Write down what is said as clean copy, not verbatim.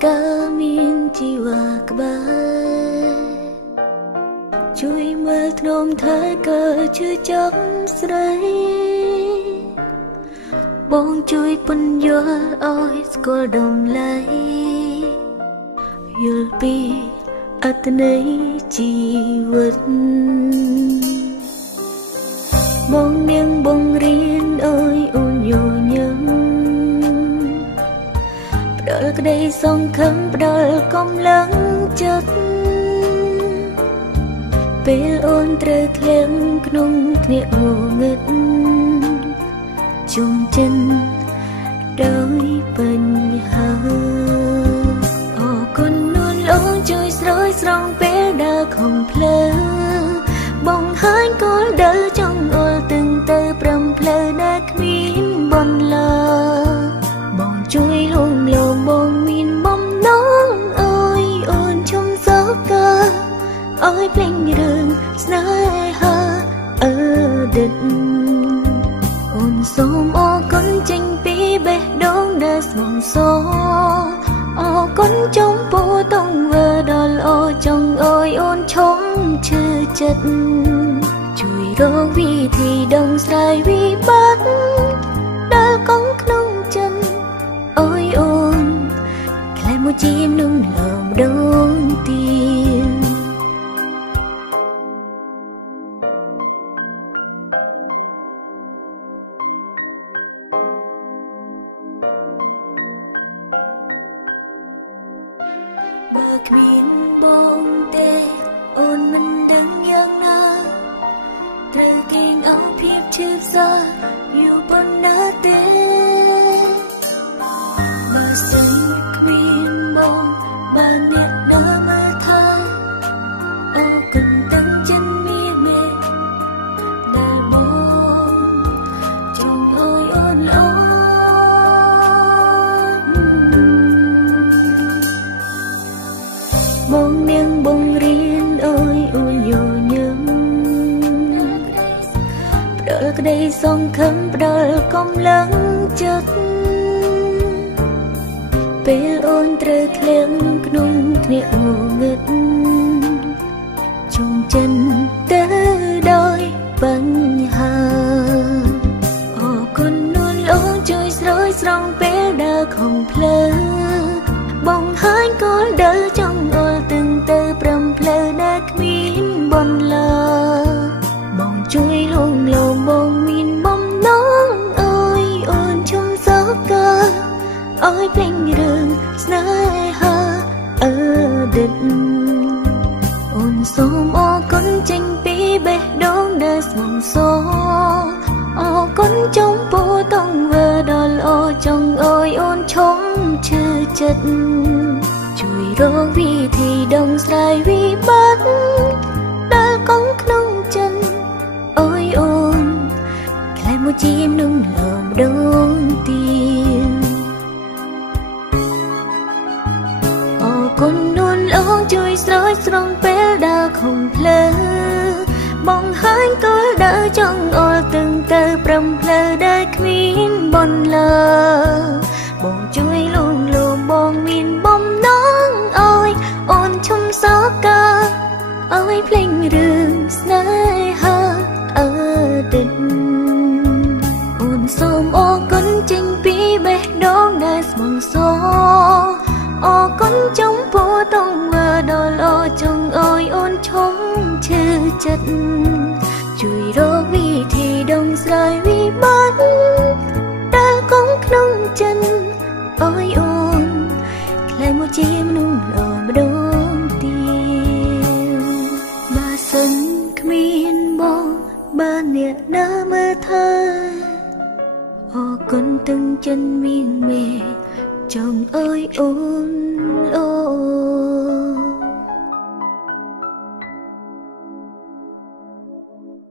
cơ miên chi và ba chui mơ thnom thái cơ chưa chấp sấy bong chui pun yo oisko dom lai you'll be at nay chi vật bong niang bong riêng ơi ôn nhô nhớ đợi cái đây song khấm đợi công lắng chấtពេលអូនត្រូវឃ្លាំងក្នុងគ្នាងងឹតជុំចិនដោយបញ្ហាអរគុណនួនអូនជួយស្រោចស្រង់ពេលដើរខំភ្លើបងហើញគោលដៅចង់អល់ទឹងទៅព្រមផ្លូវដែលគ្មានបន្លឺបងជួយលួងលោមបងមានបំណងអើយអូនជុំសោកអើយភ្លេងរឿងស្នេហាអឺដិតអូនសូមអរគុណចេញពីបេះដូងដែលស្មងសអរគុណចំពោះទង្វើដ៏ល្អចង់អើយអូនឈំឈឺចិត្តជួយរកវិធីដងស្រាយវិបត្តិដែលកងក្នុងចិនអើយអូនខ្លែងមកជានឹងលំដងទៀនបើគ្មានបងទេអូនមិនដឹងយ៉ាងណាត្រូវគេងเอาភាពឈឺសាយូរប៉ុណ្ណាទេបើសិនគ្មានបងបានអ្នកដើរមើលថាអូគិនទាំងចិនមានមេដែលបងចង់អើយអូនល្អបងនាងបងរៀនអើយអួយយោញឹមផ្ដល់ក្តីសង្ឃឹមផ្ដល់កម្លាំងចិត្តពេលអូនត្រូវឃ្លាំងក្នុងគ្នាងងឹតជុំចិនទៅដោយបញ្ហាអរគុណនួនអូនជួយស្រោចស្រង់ពេលដើរខំភ្លើបងហើញគោលដៅចង់អល់ទឹងទៅព្រមផ្លូវដែលគ្មានបន្លឺបងជួយលួងលោមបងមានបំណងអើយអូនជុំសោកអើយភ្លេងរឿងស្នេហាអឺដិតអូនសូមអរគុណចេញពីបេះដូងដែលស្មងសអរគុណចំពោះទង្វើដ៏ល្អចង់អើយអូនឈំឈឺចិត្តជួយរកវិធីដងស្រាយវិបត្តិដែលកងក្នុងចិនអើយអូនខ្លែងមកជានឹងលំដងទៀនអរគុណនួនឡងជួយស្រោចស្រង់ពេលដើរខំភ្លើបងហើញគោលដៅចង់អល់ទឹងទៅព្រមផ្លូវដែលគ្មានបន្លឺបងជួយលួងលោមបងមានបំណងអើយអូនឈុំសោកអើយភ្លេងរឿងស្នេហាអឺដិតអូនសូមអរគុណចេញពីបេះដូងដែលស្មងសអរគុណចំពោះទង្វើដ៏ល្អចង់អើយអូនឈំឈឺចិត្តជួយរកវិធីដងស្រាយវិបត្តិដែលកងក្នុងចិនអើយអូនខ្លែងមកជាមនុស្សល្អម្ដងទៀតបើសិនគ្មានបងបានអ្នកដើរមើលថែអរគុណទាំងចិនមានមេចង់អើយអូនល្អ